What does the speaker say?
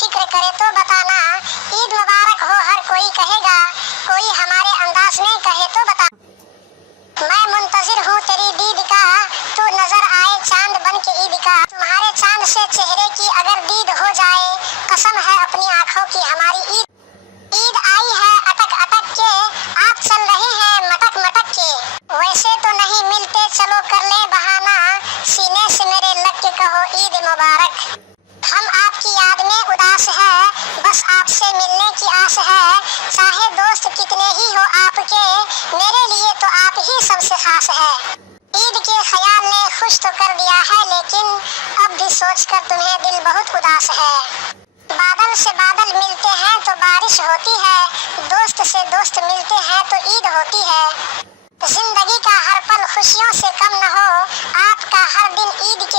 فکر کرے تو بتانا، عید مبارک ہو ہر کوئی کہے گا، کوئی ہمارے انداز میں کہے تو بتا۔ میں منتظر ہوں تیری دید کا، تو نظر آئے چاند بن کے عید کا، تمہارے چاند سے چہرے کی اگر دید ہو جائے، قسم ہے اپنی آنکھوں کی ہماری عید آئی ہے اٹک اٹک کے، آپ چل رہے ہیں مٹک مٹک کے، ویسے تو نہیں ملتے چلو کر لیں بہانہ، سینے سے میرے لگ کے کہو عید مبارک۔ ہم آپ کی یاد میں اداس ہے، بس آپ سے ملنے کی آس ہے، چاہے دوست کتنے ہی ہو آپ کے، میرے لیے تو آپ ہی سب سے خاص ہے۔ عید کے خیال نے خوش تو کر دیا ہے، لیکن اب بھی سوچ کر تمہیں دل بہت اداس ہے۔ بادل سے بادل ملتے ہیں تو بارش ہوتی ہے، دوست سے دوست ملتے ہیں تو عید ہوتی ہے۔ زندگی کا ہر پل خوشیوں سے کم نہ ہو، آپ کا ہر دن عید